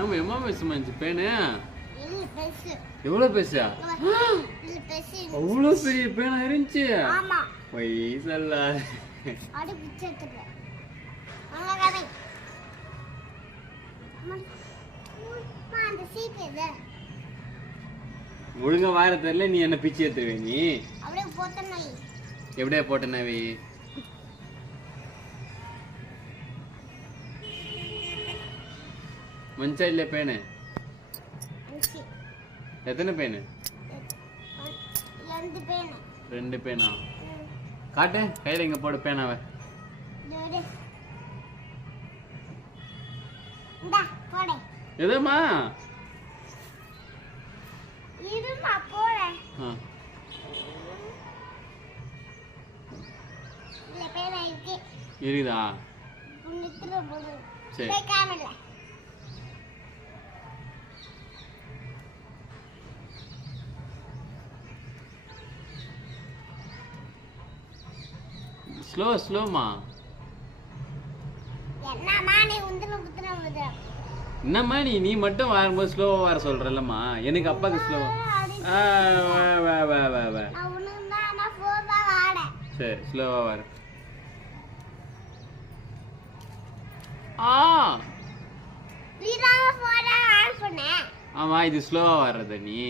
நம்ம எம்மா பேசுமா பேனு எவ்வளோ பேசா அவ்வளோ பெரிய பேனா இருந்துச்சு பைசல்ல ஒழுங்கா வார தெரியல நீ என்ன பிச்சு ஏத்துவே நீ எப்படியா போட்டனவி மஞ்சா இல்ல பேனு எத்தனை பேனு ரெண்டு பேனா காட்டு கையில இங்க போடு பேனாவை எதுமா இருக்குதா சரி ஸ்லோமா என்னம்மா நீ மட்டும் வரும்போது ஸ்லோவா வர சொல்றல்லம்மா எனக்கு அப்பாக்கு ஸ்லோ சரி ஸ்லோவா வர ஆமா இது ஸ்லோவா வர்றத நீ